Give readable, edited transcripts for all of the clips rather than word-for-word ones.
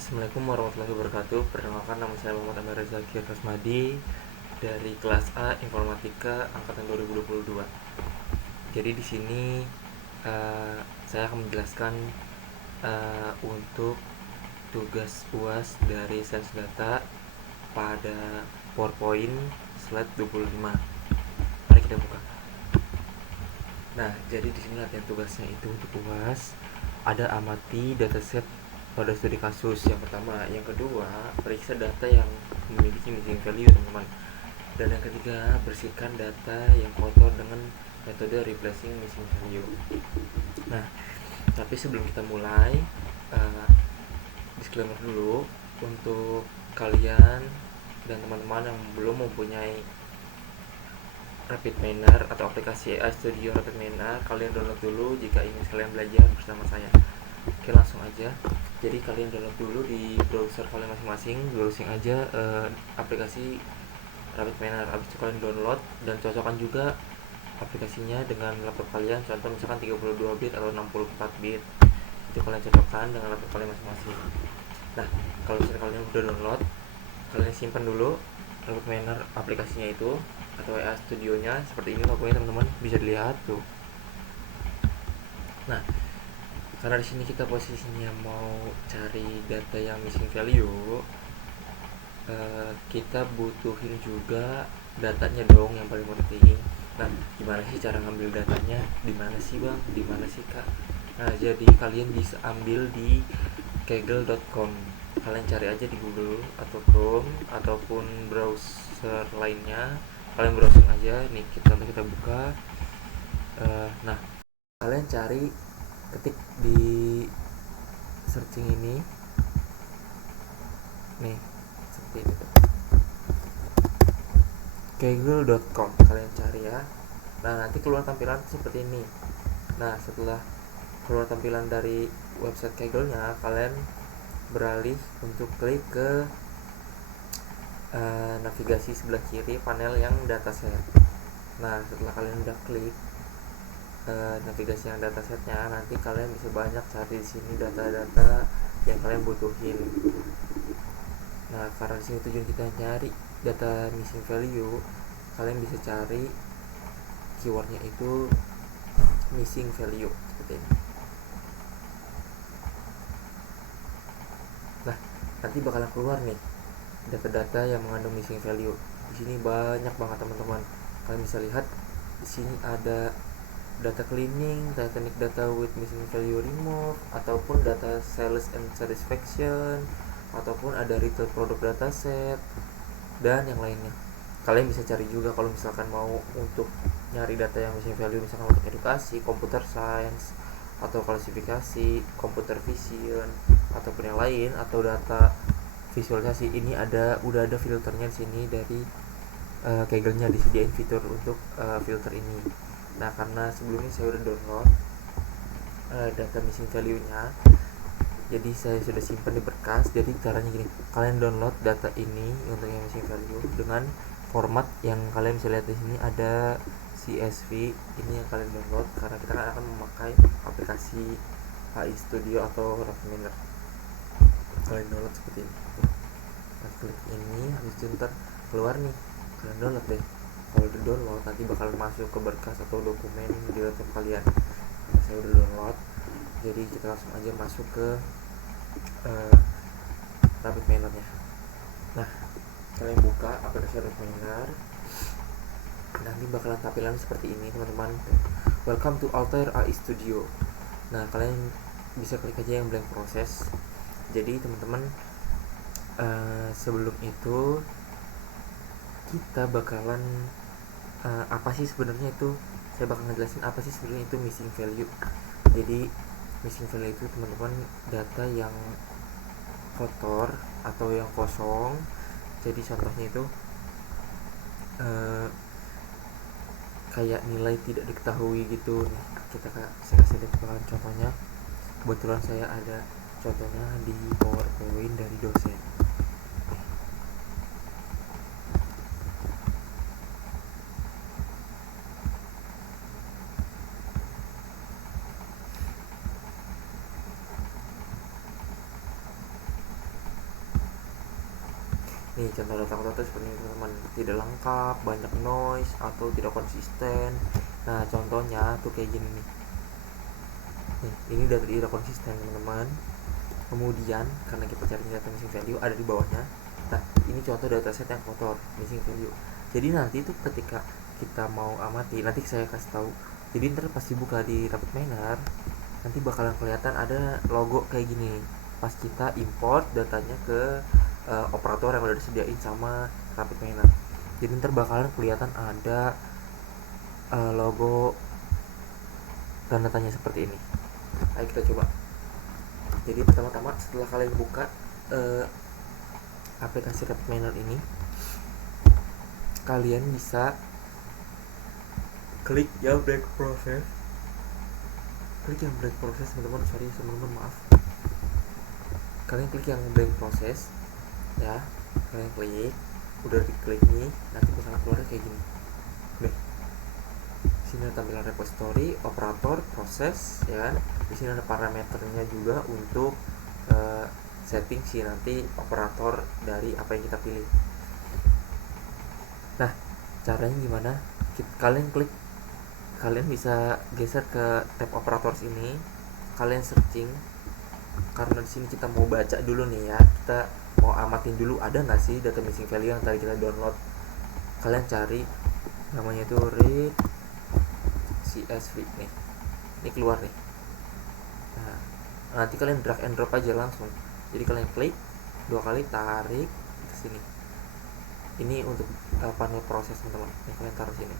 Assalamualaikum warahmatullahi wabarakatuh. Perkenalkan, nama saya Muhammad Amir Rezaki Rasmadi dari kelas A Informatika angkatan 2022. Jadi di sini saya akan menjelaskan untuk tugas UAS dari Sains Data pada PowerPoint slide 25. Mari kita buka. Nah, jadi di sini latihan tugasnya itu untuk UAS ada amati dataset pada studi kasus yang pertama, yang kedua periksa data yang memiliki missing value teman-teman, dan yang ketiga bersihkan data yang kotor dengan metode replacing missing value. Nah, tapi sebelum kita mulai, uh, disclaimer dulu untuk kalian dan teman-teman yang belum mempunyai Rapid Miner atau aplikasi AI Studio Rapid Miner, kalian download dulu jika ingin kalian belajar bersama saya. Oke, langsung aja. Jadi kalian download dulu di browser kalian masing-masing, browsing aja aplikasi Rapid Miner. Habis itu kalian download dan cocokkan juga aplikasinya dengan laptop kalian. Contoh misalkan 32 bit atau 64 bit. Itu kalian cocokkan dengan laptop kalian masing-masing. Nah, kalau misalnya kalian udah download, kalian simpan dulu Rapid Miner aplikasinya itu atau AI Studionya seperti ini logonya teman-teman, bisa dilihat tuh. Nah, karena di sini kita posisinya mau cari data yang missing value, kita butuhin juga datanya dong yang paling penting. Nah, gimana sih cara ngambil datanya? Di mana sih bang? Di mana sih kak? Nah, jadi kalian bisa ambil di kaggle.com. Kalian cari aja di Google atau Chrome ataupun browser lainnya. Kalian browsing aja. Nih kita buka. Nah, kalian cari, ketik di searching ini nih seperti ini tuh, kaggle.com kalian cari ya. Nah, nanti keluar tampilan seperti ini. Nah, setelah keluar tampilan dari website Kaggle-nya, kalian beralih untuk klik ke navigasi sebelah kiri panel yang dataset. Nah, setelah kalian udah klik navigasi yang datasetnya, nanti kalian bisa banyak cari di sini data-data yang kalian butuhin. Nah, karena di sini tujuan kita nyari data missing value, kalian bisa cari keywordnya itu missing value seperti ini. Nah, nanti bakalan keluar nih data-data yang mengandung missing value. Di sini banyak banget teman-teman. Kalian bisa lihat di sini ada data cleaning, Titanic data with missing value remove, ataupun data sales and satisfaction, ataupun ada retail product dataset dan yang lainnya. Kalian bisa cari juga kalau misalkan mau untuk nyari data yang missing value, misalkan untuk edukasi, computer science, atau klasifikasi, computer vision, ataupun yang lain, atau data visualisasi. Ini udah ada filternya di sini dari Kaggle-nya, disediain fitur untuk filter ini. Nah, karena sebelumnya saya udah download data missing value-nya, jadi saya sudah simpan di berkas. Jadi caranya gini, kalian download data ini untuk yang missing value dengan format yang kalian bisa lihat di sini, ada CSV. Ini yang kalian download karena kita akan memakai aplikasi AI Studio atau Rapid Miner. Kalian download seperti ini. Nah, klik ini, habis itu ntar keluar nih, kalian download deh. Kalau udah download, nanti bakal masuk ke berkas atau dokumen di laptop kalian. Nah, saya udah download, jadi kita langsung aja masuk ke Rapid Miner-nya. Nah, kalian buka aplikasi Rapid Miner, nanti bakalan tampilan seperti ini teman-teman. Welcome to Altair AI Studio. Nah, kalian bisa klik aja yang blank proses. Jadi teman-teman, sebelum itu kita bakalan apa sih sebenarnya itu, saya bakal ngejelasin apa sih sebenarnya itu missing value. Jadi missing value itu teman-teman data yang kotor atau yang kosong. Jadi contohnya itu kayak nilai tidak diketahui gitu nih. Saya kasih lihat contohnya. Kebetulan saya ada contohnya di PowerPoint dari dosen. Nih contoh data kotor seperti ini teman-teman, tidak lengkap, banyak noise, atau tidak konsisten. Nah contohnya tuh kayak gini nih. Nih, ini data tidak konsisten teman-teman. Kemudian karena kita cari data missing value ada di bawahnya. Nah ini contoh dataset yang kotor, missing value. Jadi nanti tuh ketika kita mau amati, nanti saya kasih tahu. Jadi ntar pas dibuka di Rapid Miner, nanti bakalan kelihatan ada logo kayak gini. Pas kita import datanya ke operator yang udah disediain sama Rapid Miner. Jadi ntar bakalan kelihatan ada logo dan datanya seperti ini. Ayo kita coba. Jadi pertama-tama setelah kalian buka aplikasi Rapid Miner ini, kalian bisa klik yang break process. Klik yang break process teman-teman, teman-teman maaf. Kalian klik yang break process ya, kalian klik, udah diklik nih, nanti bakal keluar kayak gini. Nih, sini ada tampilan repository, operator, proses, ya. Di sini ada parameternya juga untuk setting si nanti operator dari apa yang kita pilih. Nah, caranya gimana? Kalian bisa geser ke tab operators ini, kalian searching. Karena di sini kita mau baca dulu nih ya, kita mau amatin dulu ada nggak sih data missing value yang tadi kita download. Kalian cari namanya itu read CSV nih, ini keluar nih. Nah, nanti kalian drag and drop aja langsung. Jadi kalian klik 2 kali, tarik ke sini. Ini untuk panel proses teman-teman. Ini kalian taruh sini.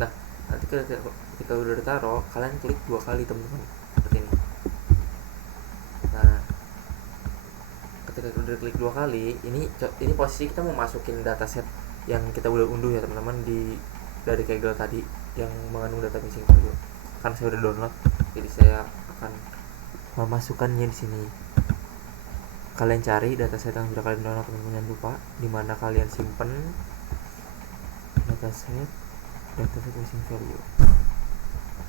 Nah, nanti ketika udah ditaruh, kalian klik 2 kali teman-teman seperti ini. Nah, ketika udah klik 2 kali, ini posisi kita mau masukin dataset yang kita udah unduh ya teman-teman dari Kaggle tadi yang mengandung data missing value. Karena saya udah download, jadi saya akan memasukkannya di sini. Kalian cari dataset yang sudah kalian download teman-teman, jangan lupa di mana kalian simpen dataset missing value.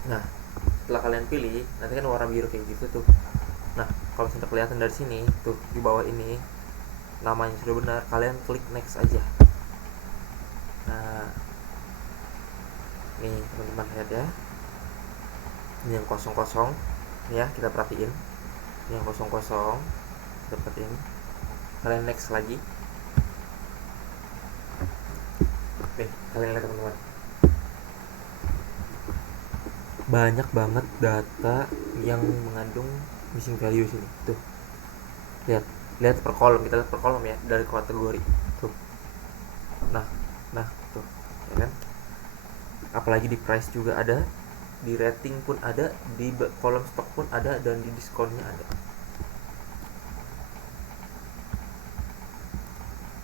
Nah, setelah kalian pilih, nanti kan warna biru kayak gitu tuh. Nah, kalau sudah kelihatan dari sini tuh di bawah ini namanya sudah benar, kalian klik next aja. Nah, nih teman-teman lihat ya, ini yang kosong ya, kita perhatiin ini yang kosong kita perhatiin. Kalian next lagi. Nih kalian lihat teman-teman, banyak banget data yang mengandung missing value sini tuh. Lihat per kolom, kita lihat per kolom ya, dari kategori tuh. Nah tuh ya kan, apalagi di price juga ada, di rating pun ada, di kolom stok pun ada, dan di diskonnya ada.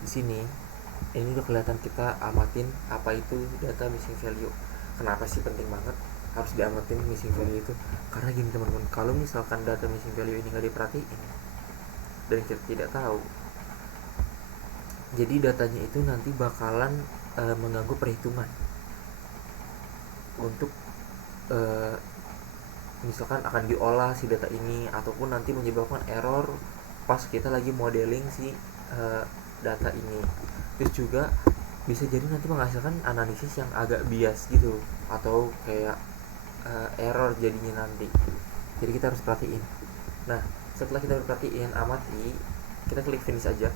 Di sini ini udah kelihatan kita amatin apa itu data missing value. Kenapa sih penting banget harus diamatin missing value itu? Karena gini teman-teman, kalau misalkan data missing value ini nggak diperhatiin dan kita tidak tahu, jadi datanya itu nanti bakalan mengganggu perhitungan untuk misalkan akan diolah si data ini, ataupun nanti menyebabkan error pas kita lagi modeling si data ini. Terus juga bisa jadi nanti menghasilkan analisis yang agak bias gitu, atau kayak error jadinya nanti. Jadi kita harus perhatiin. Nah, setelah kita perhatiin, amati, kita klik finish aja.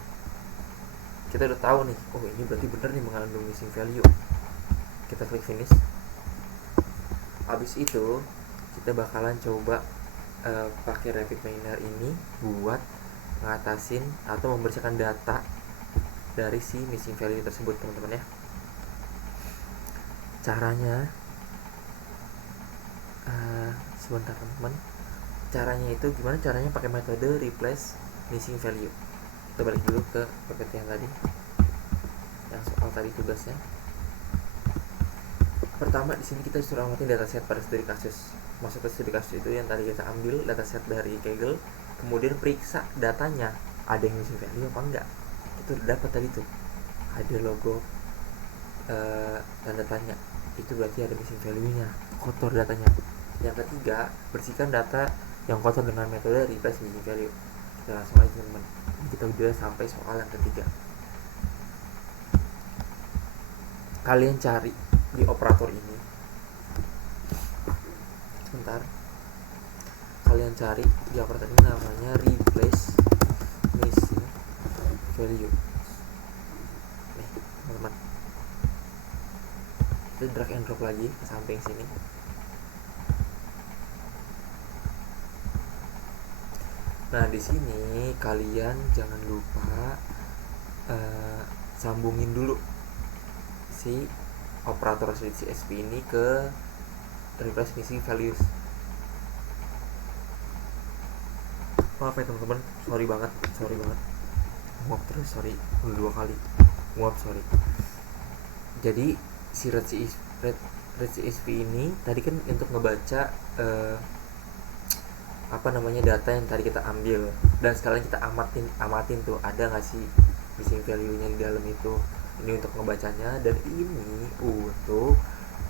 Kita udah tahu nih, oh ini berarti bener nih mengandung missing value. Kita klik finish. Habis itu kita bakalan coba pakai Rapid Miner ini buat ngatasin atau membersihkan data dari si missing value tersebut teman-teman ya. Caranya sebentar teman-teman, caranya itu gimana? Caranya pakai metode replace missing value. Kita balik dulu ke PPT yang tadi, yang soal tadi tugasnya. Pertama di sini kita disuruh amatin dataset pada studi kasus. Masuk ke studi kasus itu yang tadi kita ambil dataset dari Kaggle, kemudian periksa datanya ada yang missing value apa enggak. Itu udah dapat tadi tuh, ada logo tanda tanya, itu berarti ada missing value-nya, kotor datanya. Yang ketiga, bersihkan data yang kotor dengan metode replace missing value. Kita langsung aja teman-teman, kita udah sampai soal yang ketiga. kalian cari di operator ini, sebentar, kalian cari di operator ini namanya replace missing value. Nih teman-teman, kita drag and drop lagi ke samping sini. Nah di sini kalian jangan lupa sambungin dulu si operator switch CSV ini ke replace missing values. Maaf ya teman-teman, sorry banget, nguap terus, sorry, udah 2 kali nguap, sorry. Jadi si read CSV ini tadi kan untuk ngebaca data yang tadi kita ambil, dan sekarang kita amatin tuh ada nggak sih missing value-nya di dalam itu. Ini untuk ngebacanya, dan ini untuk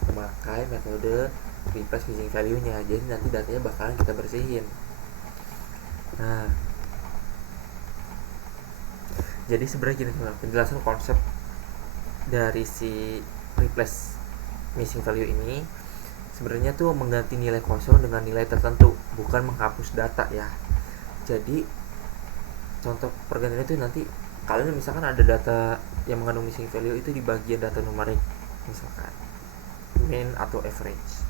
memakai metode replace missing value-nya. Jadi nanti datanya bakalan kita bersihin. Nah, jadi sebenarnya gini teman, penjelasan konsep dari si replace missing value ini sebenarnya tuh mengganti nilai kosong dengan nilai tertentu, bukan menghapus data ya. Jadi contoh pergantiannya itu nanti kalian misalkan ada data yang mengandung missing value itu di bagian data numerik, misalkan mean atau average.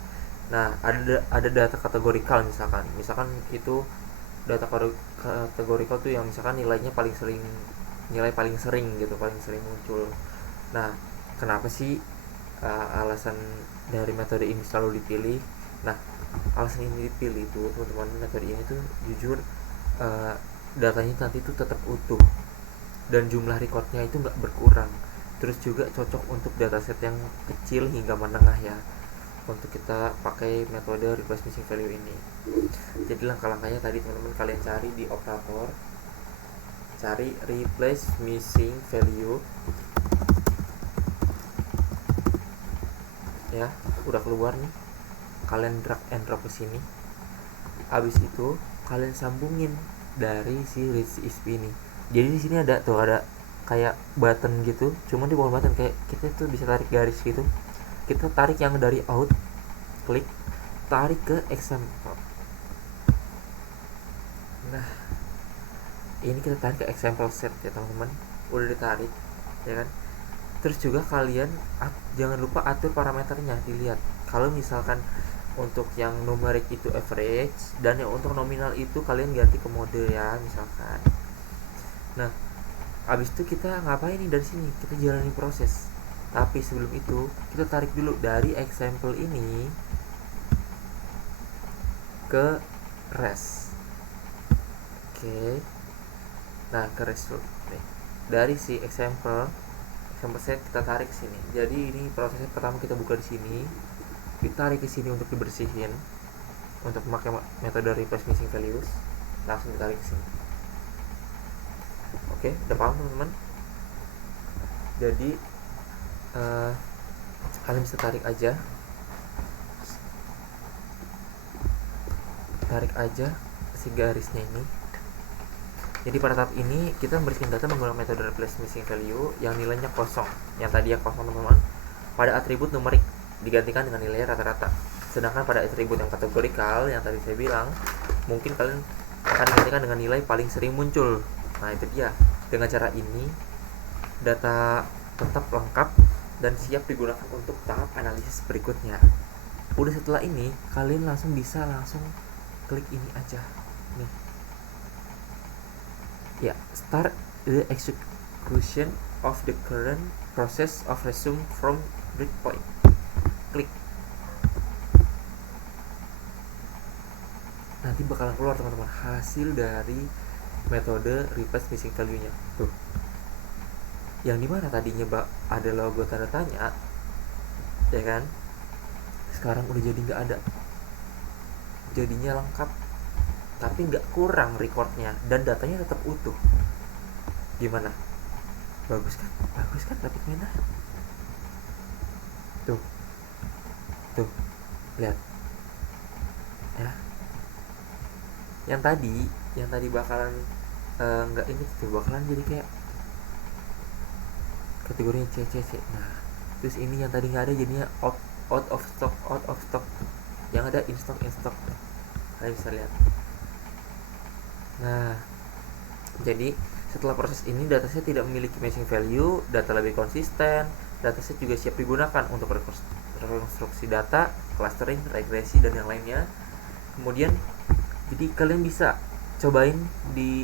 Nah ada data kategorikal, misalkan itu data kategorikal tuh yang misalkan nilai paling sering gitu, paling sering muncul. Nah kenapa sih alasan dari metode ini selalu dipilih? Nah alasan ini dipilih itu teman-teman, metode ini tuh jujur datanya nanti tuh tetap utuh dan jumlah recordnya itu nggak berkurang. Terus juga cocok untuk dataset yang kecil hingga menengah ya, untuk kita pakai metode replace missing value ini. Jadi langkah-langkahnya tadi teman-teman, kalian cari di operator, cari replace missing value ya, udah keluar nih, kalian drag and drop ke sini. Abis itu kalian sambungin dari si read CSV ini. Jadi di sini ada kayak button gitu, cuman di bawah button kayak kita tuh bisa tarik garis gitu. Kita tarik yang dari out, klik, tarik ke example. Nah ini kita tarik ke example set ya teman-teman, udah ditarik ya kan. Terus juga kalian jangan lupa atur parameternya, dilihat. Kalau misalkan untuk yang numerik itu average, dan yang untuk nominal itu kalian ganti ke mode ya misalkan. Nah abis itu kita ngapain nih, dari sini kita jalani proses. Tapi sebelum itu kita tarik dulu dari example ini ke rest. Oke. Nah ke rest nih, dari si example set kita tarik sini. Jadi ini prosesnya pertama kita buka di sini, ditarik ke sini untuk dibersihin, untuk memakai metode replace missing values, langsung ditarik ke sini. Oke, udah paham teman-teman? Jadi kalian bisa tarik aja si garisnya ini. Jadi pada tahap ini kita membersihkan data menggunakan metode replace missing value yang nilainya kosong. Yang tadi yang kosong teman-teman, pada atribut numerik digantikan dengan nilai rata-rata. Sedangkan pada atribut yang kategorikal yang tadi saya bilang, mungkin kalian akan digantikan dengan nilai paling sering muncul. Nah itu dia. Dengan cara ini data tetap lengkap dan siap digunakan untuk tahap analisis berikutnya. Udah setelah ini kalian bisa langsung klik ini aja nih ya, start the execution of the current process of resume from breakpoint. Klik. Nanti bakalan keluar teman-teman hasil dari metode replace missing value-nya. Tuh. Yang dimana tadinya ada logo tanda tanya, ya kan? Sekarang udah jadi nggak ada. Jadinya lengkap, tapi nggak kurang recordnya dan datanya tetap utuh. Gimana? Bagus kan grafik merah? Tuh lihat ya. Yang tadi bakalan nggak ini tuh bakalan jadi kayak kategorinya CCC. Nah Terus ini yang tadi nggak ada jadinya out of stock, yang ada in stock. Kalian bisa lihat. Nah, jadi setelah proses ini dataset tidak memiliki matching value, data lebih konsisten, dataset juga siap digunakan untuk rekonstruksi data, clustering, regresi, dan yang lainnya. Kemudian jadi kalian bisa cobain di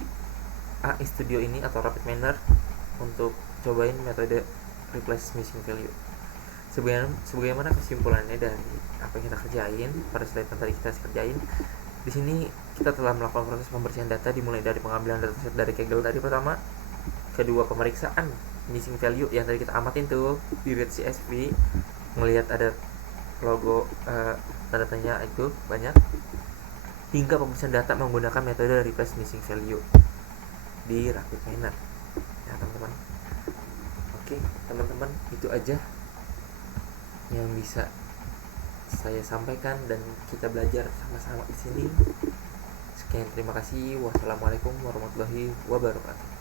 AI Studio ini atau Rapid Miner untuk cobain metode replace missing value. Sebagaimana kesimpulannya dari apa yang kita kerjain pada slide yang tadi kita kerjain, di sini kita telah melakukan proses pembersihan data dimulai dari pengambilan dataset dari Kaggle tadi pertama, kedua pemeriksaan missing value yang tadi kita amatin tuh di read CSV, melihat ada logo tanda tanya itu banyak, hingga pembersihan data menggunakan metode replace missing value di Rapid Miner ya teman-teman. Oke teman-teman, itu aja yang bisa saya sampaikan dan kita belajar sama-sama di sini. Sekian, terima kasih. Wassalamualaikum warahmatullahi wabarakatuh.